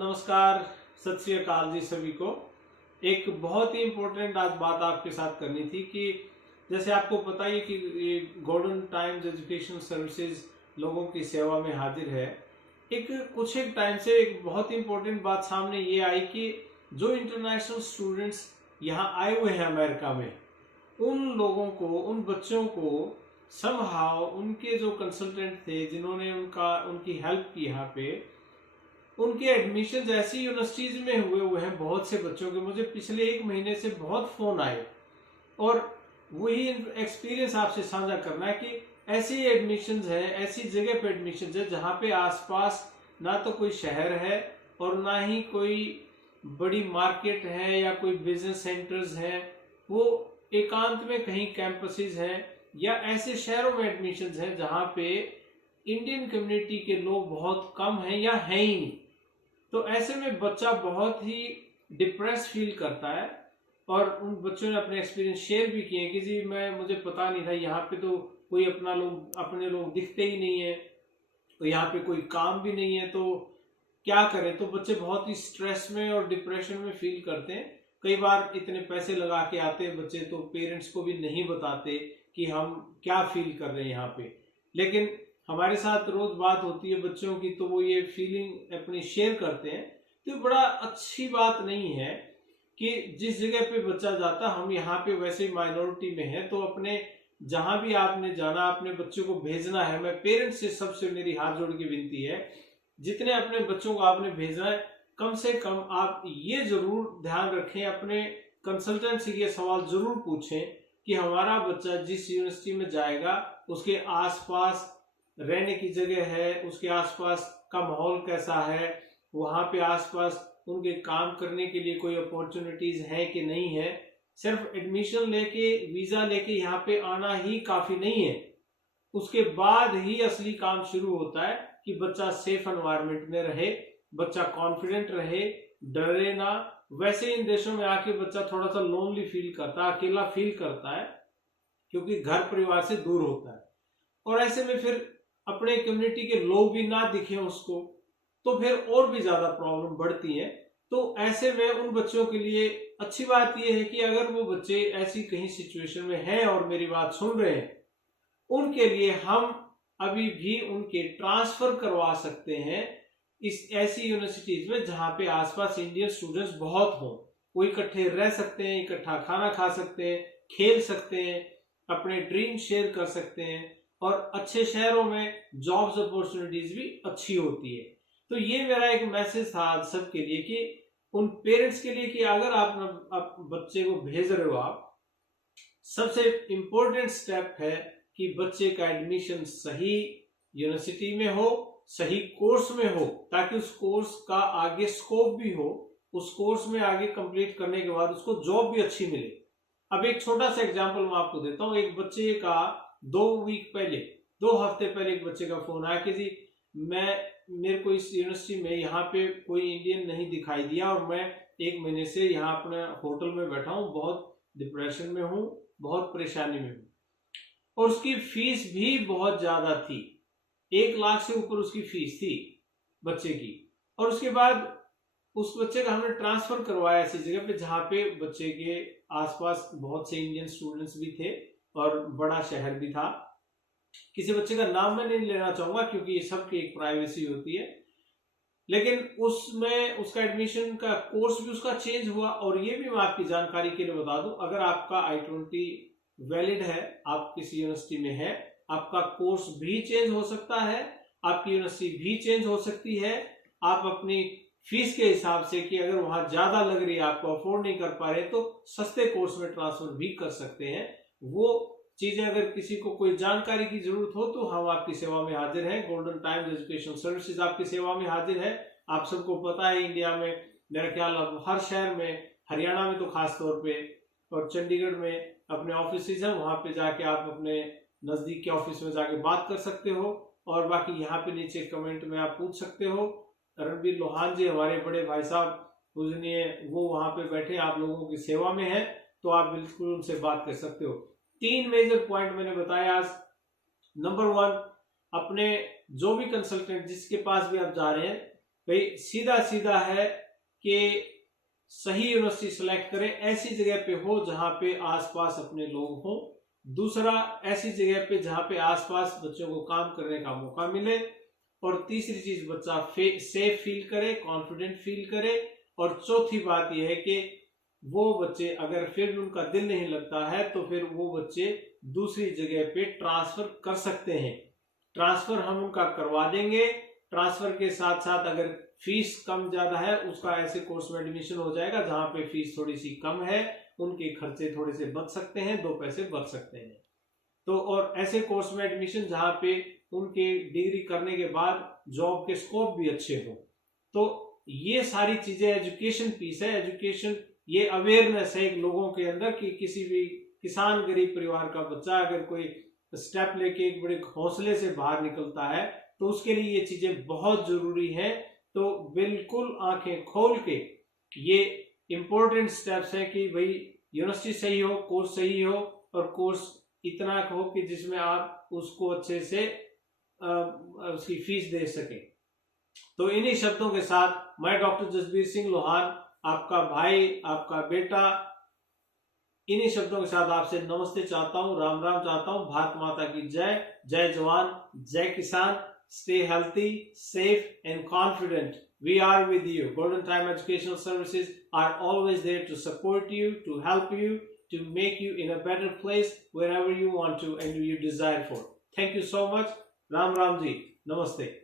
नमस्कार, सत श्री अकाल जी सभी को। एक बहुत ही इम्पोर्टेंट आज बात आपके साथ करनी थी कि जैसे आपको पता ही कि ये गोल्डन टाइम्स एजुकेशन सर्विसेज लोगों की सेवा में हाजिर है। कुछ एक टाइम से एक बहुत ही इम्पोर्टेंट बात सामने ये आई कि जो इंटरनेशनल स्टूडेंट्स यहाँ आए हुए हैं अमेरिका में, उन लोगों को, उन बच्चों को समहाउ उनके जो कंसल्टेंट थे जिन्होंने उनकी हेल्प की यहाँ पे, उनके एडमिशन ऐसी यूनिवर्सिटीज में हुए हैं बहुत से बच्चों के। मुझे पिछले एक महीने से बहुत फोन आए और वही एक्सपीरियंस आपसे साझा करना है कि ऐसी एडमिशन्स है, ऐसी जगह पे एडमिशन्स है जहाँ पे आसपास ना तो कोई शहर है और ना ही कोई बड़ी मार्केट है या कोई बिजनेस सेंटर्स हैं। वो एकांत में कहीं कैंपसेस हैं या ऐसे शहरों में एडमिशन्स हैं जहाँ पे इंडियन कम्युनिटी के लोग बहुत कम हैं या है ही नहीं। तो ऐसे में बच्चा बहुत ही डिप्रेस फील करता है और उन बच्चों ने अपने एक्सपीरियंस शेयर भी किए कि जी मुझे पता नहीं था, यहाँ पे तो कोई अपने लोग दिखते ही नहीं है, तो यहाँ पे कोई काम भी नहीं है, तो क्या करें। तो बच्चे बहुत ही स्ट्रेस में और डिप्रेशन में फील करते हैं। कई बार इतने पैसे लगा के आते हैं बच्चे तो पेरेंट्स को भी नहीं बताते कि हम क्या फील कर रहे हैं यहाँ पे। लेकिन हमारे साथ रोज बात होती है बच्चों की तो वो ये फीलिंग अपनी शेयर करते हैं। तो बड़ा अच्छी बात नहीं है कि जिस जगह पे बच्चा जाता, हम यहाँ पे वैसे ही माइनॉरिटी में है, तो अपने जहां भी आपने जाना अपने बच्चों को भेजना है, मैं पेरेंट्स से सबसे मेरी हाथ जोड़ के विनती है, जितने अपने बच्चों को आपने भेजना है कम से कम आप ये जरूर ध्यान रखें, अपने कंसल्टेंट से ये सवाल जरूर पूछें कि हमारा बच्चा जिस यूनिवर्सिटी में जाएगा उसके आसपास रहने की जगह है, उसके आसपास का माहौल कैसा है, वहां पे आसपास उनके काम करने के लिए कोई अपॉर्चुनिटीज है कि नहीं है। सिर्फ एडमिशन लेके, वीजा लेके यहाँ पे आना ही काफी नहीं है, उसके बाद ही असली काम शुरू होता है कि बच्चा सेफ एनवायरनमेंट में रहे, बच्चा कॉन्फिडेंट रहे, डरे ना। वैसे इन देशों में आके बच्चा थोड़ा सा लोनली फील करता है, अकेला फील करता है, क्योंकि घर परिवार से दूर होता है। और ऐसे में फिर अपने कम्युनिटी के लोग भी ना दिखे उसको, तो फिर और भी ज्यादा प्रॉब्लम बढ़ती है। तो ऐसे में उन बच्चों के लिए अच्छी बात यह है कि अगर वो बच्चे ऐसी कहीं सिचुएशन में हैं और मेरी बात सुन रहे हैं, उनके लिए हम अभी भी उनके ट्रांसफर करवा सकते हैं इस ऐसी यूनिवर्सिटीज में जहां पे आसपास इंडियन स्टूडेंट्स बहुत हों। वो इकट्ठे रह सकते हैं, इकट्ठा खाना खा सकते हैं, खेल सकते हैं, अपने ड्रीम शेयर कर सकते हैं, और अच्छे शहरों में जॉब्स अपॉर्चुनिटीज भी अच्छी होती है। तो ये मेरा एक मैसेज था आज सबके लिए कि उन पेरेंट्स के लिए कि अगर आप बच्चे को भेज रहे हो, आप सबसे इंपॉर्टेंट स्टेप है कि बच्चे का एडमिशन सही यूनिवर्सिटी में हो, सही कोर्स में हो, ताकि उस कोर्स का आगे स्कोप भी हो, उस कोर्स में आगे कंप्लीट करने के बाद उसको जॉब भी अच्छी मिले। अब एक छोटा सा एग्जांपल मैं आपको देता हूँ। एक बच्चे का 2 हफ्ते पहले एक बच्चे का फोन आया कि जी मेरे को इस यूनिवर्सिटी में यहाँ पे कोई इंडियन नहीं दिखाई दिया और मैं 1 महीने से यहाँ अपने होटल में बैठा हूँ, बहुत डिप्रेशन में हूँ, बहुत परेशानी में हूँ। और उसकी फीस भी बहुत ज्यादा थी, 1 लाख से ऊपर उसकी फीस थी बच्चे की। और उसके बाद उस बच्चे का हमने ट्रांसफर करवाया ऐसी जगह पे जहाँ पे बच्चे के आसपास बहुत से इंडियन स्टूडेंट्स भी थे और बड़ा शहर भी था। किसी बच्चे का नाम मैं नहीं लेना चाहूंगा क्योंकि ये सबकी एक प्राइवेसी होती है, लेकिन उसमें उसका एडमिशन का कोर्स भी उसका चेंज हुआ। और ये भी मैं आपकी जानकारी के लिए बता दूं, अगर आपका I-20 वैलिड है, आप किसी यूनिवर्सिटी में है, आपका कोर्स भी चेंज हो सकता है, आपकी यूनिवर्सिटी भी चेंज हो सकती है। आप अपनी फीस के हिसाब से कि अगर वहां ज्यादा लग रही है, आपको अफोर्ड नहीं कर पा रहे, तो सस्ते कोर्स में ट्रांसफर भी कर सकते हैं। वो चीजें अगर किसी को कोई जानकारी की जरूरत हो तो हम आपकी सेवा में हाजिर हैं। गोल्डन टाइम्स एजुकेशन सर्विसेज आपकी सेवा में हाजिर है। आप सबको पता है इंडिया में मेरा ख्याल हर शहर में, हरियाणा में तो खास तौर पे, और चंडीगढ़ में अपने ऑफिस हैं, वहां पे जाके आप अपने नजदीक के ऑफिस में जाके बात कर सकते हो। और बाकी यहाँ पे नीचे कमेंट में आप पूछ सकते हो। रणबीर लोहान जी हमारे बड़े भाई साहब पूजनीय, वो वहां पे बैठे आप लोगों की सेवा में है, तो आप बिल्कुल उनसे बात कर सकते हो। 3 मेजर पॉइंट मैंने बताया आज। नंबर 1, अपने जो भी कंसल्टेंट जिसके पास भी आप जा रहे हैं, भाई सीधा सीधा है कि सही यूनिवर्सिटी सेलेक्ट करें, ऐसी जगह पे हो जहां पे आसपास अपने लोग हों। दूसरा, ऐसी जगह पे जहां पे आसपास बच्चों को काम करने का मौका मिले। और तीसरी चीज, बच्चा सेफ फील करे, कॉन्फिडेंट फील करे। और चौथी बात यह है कि वो बच्चे अगर फिर उनका दिल नहीं लगता है तो फिर वो बच्चे दूसरी जगह पे ट्रांसफर कर सकते हैं। ट्रांसफर हम उनका करवा देंगे। ट्रांसफर के साथ साथ अगर फीस कम ज्यादा है, उसका ऐसे कोर्स में एडमिशन हो जाएगा जहां पे फीस थोड़ी सी कम है, उनके खर्चे थोड़े से बच सकते हैं, 2 पैसे बच सकते हैं। तो और ऐसे कोर्स में एडमिशन जहां पे उनके डिग्री करने के बाद जॉब के स्कोप भी अच्छे हो। तो ये सारी चीजें एजुकेशन पीस है। एजुकेशन ये अवेयरनेस है लोगों के अंदर कि किसी भी किसान गरीब परिवार का बच्चा अगर कोई स्टेप लेके एक बड़े हौसले से बाहर निकलता है तो उसके लिए ये चीजें बहुत जरूरी हैं। तो बिल्कुल आंखें खोल के ये इंपॉर्टेंट स्टेप्स हैं कि भाई यूनिवर्सिटी सही हो, कोर्स सही हो, और कोर्स इतना हो कि जिसमें आप उसको अच्छे से उसकी फीस दे सके। तो इन्हीं शब्दों के साथ मैं डॉक्टर जसबीर सिंह लोहान, आपका भाई, आपका बेटा, इन्हीं शब्दों के साथ आपसे नमस्ते चाहता हूं, राम राम चाहता हूं। भारत माता की जय। जय जवान, जय किसान। Stay healthy, safe and confident. We are with you. Golden Time Educational Services are always there to support you, to help you, to make you in a better place wherever you want to and you desire for. Thank you so much. Ram Ram ji. Namaste.